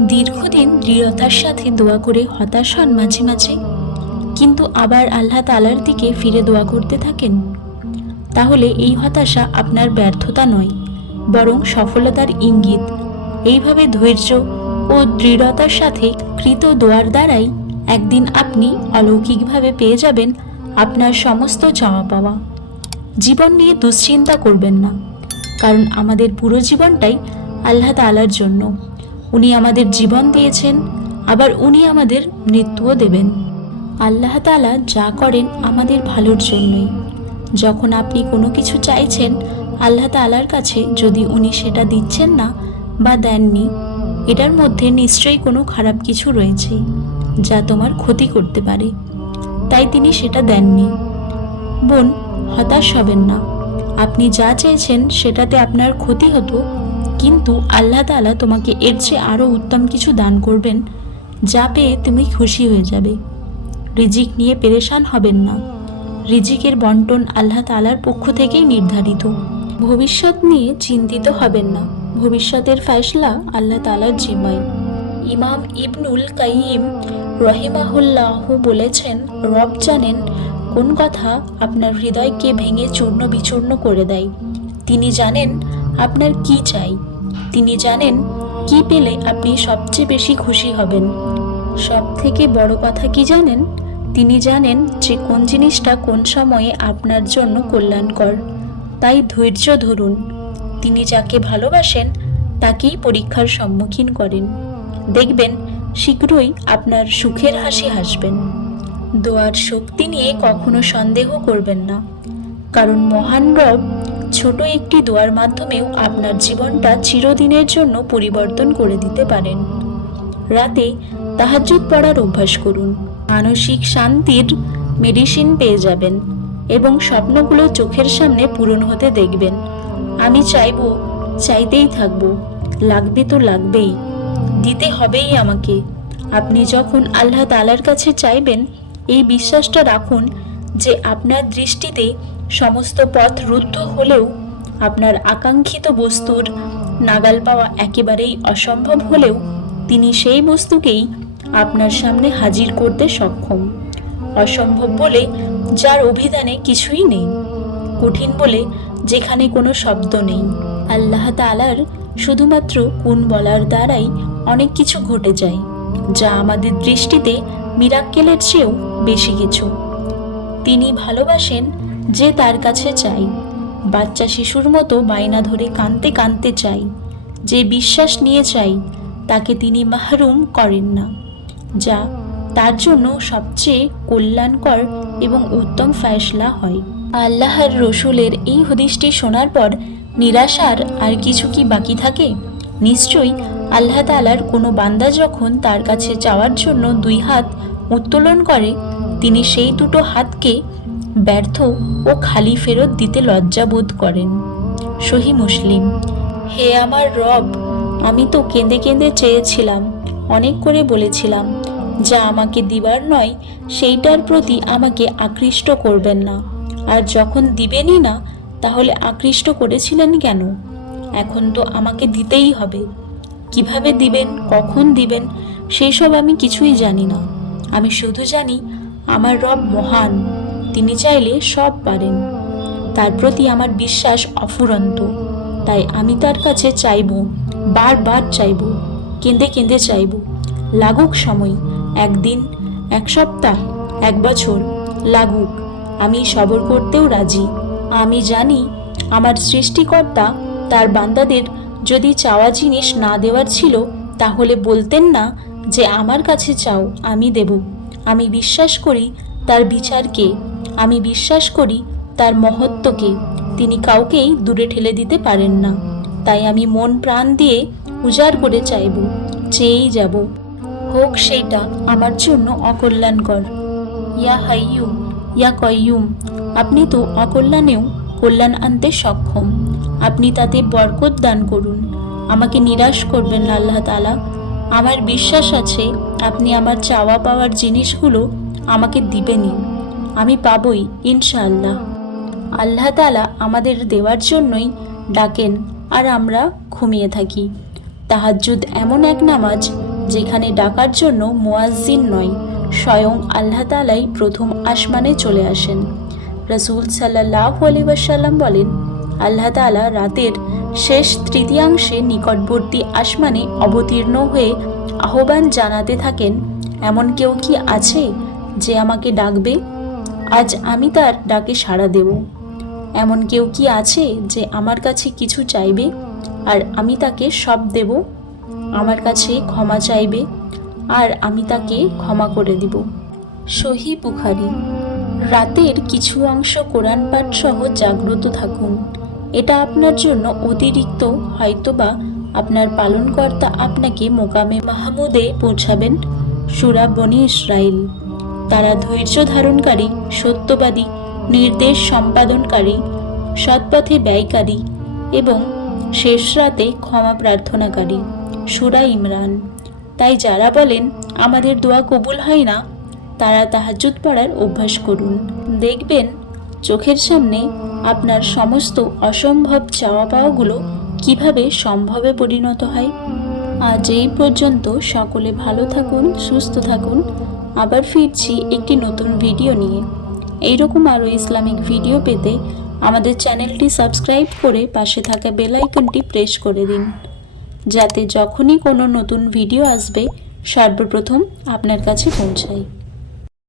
দীর্ঘদিন দৃঢ়তার সাথে দোয়া করে হতাশ হন মাঝে মাঝে। কিন্তু আবার আল্লাহ তালার দিকে ফিরে দোয়া করতে থাকেন। তাহলে এই হতাশা আপনার ব্যর্থতা নয়, বরং সফলতার ইঙ্গিত। এইভাবে ধৈর্য ও দৃঢ়তার সাথে কৃত দোয়ার দ্বারাই একদিন আপনি অলৌকিকভাবে পেয়ে যাবেন আপনার সমস্ত চাওয়া পাওয়া। জীবন নিয়ে দুশ্চিন্তা করবেন না, কারণ আমাদের পুরো জীবনটাই আল্লাহ তালার জন্য। উনি আমাদের জীবন দিয়েছেন, আবার উনি আমাদের মৃত্যুও দেবেন। আল্লাহ তালা যা করেন আমাদের ভালোর জন্যই। যখন আপনি কোনো কিছু চাইছেন, আল্লাহ তালার কাছে যদি উনি সেটা দিচ্ছেন না বা দেননি, এটার মধ্যে নিশ্চয়ই কোনো খারাপ কিছু রয়েছে, যা তোমার ক্ষতি করতে পারে। তাই তিনি সেটা দেননি। বোন, হতাশ হবেন না। আপনি যা চেয়েছেন, সেটাতে আপনার ক্ষতি হতো কিন্তু আল্লাহ তালা তোমাকে এর চেয়ে আরও উত্তম কিছু দান করবেন, যা পেয়ে তুমি খুশি হয়ে যাবে। রিজিক নিয়ে পেরেশান হবেন না। রিজিকের বন্টন আল্লাহ তালার পক্ষ থেকেই নির্ধারিত। ভবিষ্যৎ নিয়ে চিন্তিত হবেন না। ভবিষ্যতের ফ্যাসলা আল্লাহ তালার জিম্মায়। ইমাম ইবনুল কাইয়িম রহিমাহুল্লাহ বলেছেন, রব জানেন কোন কথা আপনার হৃদয়কে ভেঙে চূর্ণ বিচূর্ণ করে দেয়। তিনি জানেন আপনার কি চাই। তিনি জানেন, কি পেলে আপনি সবচেয়ে বেশি খুশি হবেন। সব থেকে বড় কথা কি জানেন? তিনি জানেন যে কোন জিনিসটা কোন সময়ে আপনার জন্য কল্যাণকর। তাই ধৈর্য ধরুন। তিনি যাকে ভালোবাসেন, তাকেই পরীক্ষার সম্মুখীন করেন। দেখবেন, শীঘ্রই আপনার সুখের হাসি হাসবেন। দোয়ার শক্তি নিয়ে কখনো সন্দেহ করবেন না। কারণ মহান রব ছোট একটি দোয়ার মাধ্যমেও আপনার জীবনটা চিরদিনের জন্য পরিবর্তন করে দিতে পারেন। রাতে তাহাজ্জুদ পড়ার অভ্যাস করুন। মানসিক শান্তির মেডিসিন পেয়ে যাবেন এবং স্বপ্নগুলো চোখের সামনে পূরণ হতে দেখবেন। আমি চাইব, চাইতেই থাকব। লাগবে তো লাগবেই। দিতে হবেই আমাকে। আপনি যখন আল্লাহ তালার কাছে চাইবেন, এই বিশ্বাসটা রাখুন যে আপনার দৃষ্টিতে সমস্ত পথ রুদ্ধ হলেও আপনার আকাঙ্ক্ষিত বস্তুর নাগাল পাওয়া একেবারেই অসম্ভব হলেও তিনি সেই বস্তুকেই আপনার সামনে হাজির করতে সক্ষম। অসম্ভব বলে যার অভিধানে কিছুই নেই। কঠিন বলে যেখানে কোনো শব্দ নেই। আল্লাহ তালার শুধুমাত্র কোন বলার দ্বারাই অনেক কিছু ঘটে যায়, যা আমাদের দৃষ্টিতে মিরাক্কেলের চেয়েও বেশি কিছু। তিনি ভালোবাসেন যে তার কাছে চাই। বাচ্চা শিশুর মতো বায়না ধরে কানতে কানতে চাই। যে বিশ্বাস নিয়ে চাই, তাকে তিনি মাহরুম করেন না। যা তার জন্য সবচেয়ে কল্যাণকর এবং উত্তম ফয়সলা হয়। আল্লাহর রসুলের এই হদিসটি শোনার পর নিরাশার আর কিছু কি বাকি থাকে? নিশ্চয়ই আল্লাহ তালার কোনো বান্দা যখন তার কাছে চাওয়ার জন্য দুই হাত উত্তোলন করে, তিনি সেই দুটো হাতকে ব্যর্থ ও খালি ফেরত দিতে লজ্জা বোধ করেন। সহি মুসলিম, হে আমার রব, আমি তো কেঁদে কেঁদে চেয়েছিলাম, অনেক করে বলেছিলাম, যা আমাকে দিবার নয়, সেইটার প্রতি আমাকে আকৃষ্ট করবেন না। আর যখন দিবেনই না, তাহলে আকৃষ্ট করেছিলেন কেন? এখন তো আমাকে দিতেই হবে। কীভাবে দিবেন, কখন দিবেন সেই সব আমি কিছুই জানি না। আমি শুধু জানি, আমার রব মহান। তিনি চাইলে সব পারেন। তার প্রতি আমার বিশ্বাস অফুরন্ত। তাই আমি তার কাছে চাইব, বারবার চাইব, কেঁদে কেঁদে চাইব। লাগুক সময়, একদিন, এক সপ্তাহ, এক বছর, লাগুক, আমি সবর করতেও রাজি। আমি জানি আমার সৃষ্টিকর্তা তার বান্দাদের যদি চাওয়া জিনিস না দেওয়ার ছিল, তাহলে বলতেন না যে আমার কাছে চাও, আমি দেব। আমি বিশ্বাস করি তার বিচারকে আমি বিশ্বাস করি তার মহত্বকে। তিনি কাউকেই দূরে ঠেলে দিতে পারেন না। তাই আমি মন প্রাণ দিয়ে উজাড় করে চাইব, চেয়েই যাব। হোক সেইটা আমার জন্য অকল্যাণকর। ইয়া হাইয়ুম, ইয়া কয়ুম আপনি তো অকল্যাণেও কল্যাণ আনতে সক্ষম। আপনি তাতে বরকত দান করুন। আমাকে নিরাশ করবেন না আল্লাহ তালা আমার বিশ্বাস আছে আপনি আমার চাওয়া পাওয়ার জিনিসগুলো আমাকে দিবেনই। আমি পাবই, ইনশাআল্লাহ। আল্লাহ তালা আমাদের দেওয়ার জন্যই ডাকেন আর আমরা ঘুমিয়ে থাকি। তাহাজ্জুদ এমন এক নামাজ যেখানে ডাকার জন্য মোয়াজ্জিন নয়, স্বয়ং আল্লাহ তালাই প্রথম আসমানে চলে আসেন। রসুল সাল্লাহ আলি ওয়াসাল্লাম বলেন, আল্লাহ তালা রাতের শেষ তৃতীয়াংশে নিকটবর্তী আসমানে অবতীর্ণ হয়ে আহ্বান জানাতে থাকেন, এমন কেউ কি আছে যে আমাকে ডাকবে? আজ আমি তার ডাকে সাড়া দেব। এমন কেউ কি আছে যে আমার কাছে কিছু চাইবে আর আমি তাকে সব দেব? আমার কাছে ক্ষমা চাইবে আর আমি তাকে ক্ষমা করে দিব। সহি বুখারি। রাতের কিছু অংশ কোরআন পাঠ সহ জাগ্রত থাকুন। এটা আপনার জন্য অতিরিক্ত, হয়তোবা আপনার পালনকর্তা আপনাকে মোকামে মাহমুদে পৌঁছাবেন। সুরা বনি ইসরায়েল তারা ধৈর্য ধারণকারী, সত্যবাদী, নির্দেশ সম্পাদনকারী, সৎপথে ব্যয়কারী এবং শেষ রাতে ক্ষমা প্রার্থনাকারী। সুরা ইমরান। তাই যারা বলেন, আমাদের দোয়া কবুল হয় না, তারা তাহাজ্জুদ পড়ার অভ্যাস করুন। দেখবেন, চোখের সামনে আপনার সমস্ত অসম্ভব চাওয়া পাওয়াগুলো কীভাবে সম্ভবে পরিণত হয়। আজ এই পর্যন্ত সকলে ভালো থাকুন, সুস্থ থাকুন। আবার ফিরছি একটি নতুন ভিডিও নিয়ে। এইরকম আরও ইসলামিক ভিডিও পেতে আমাদের চ্যানেলটি সাবস্ক্রাইব করে পাশে থাকা বেল আইকনটি প্রেস করে দিন। যাতে যখনই কোনো নতুন ভিডিও আসবে, সর্বপ্রথম আপনার কাছে পৌঁছায়।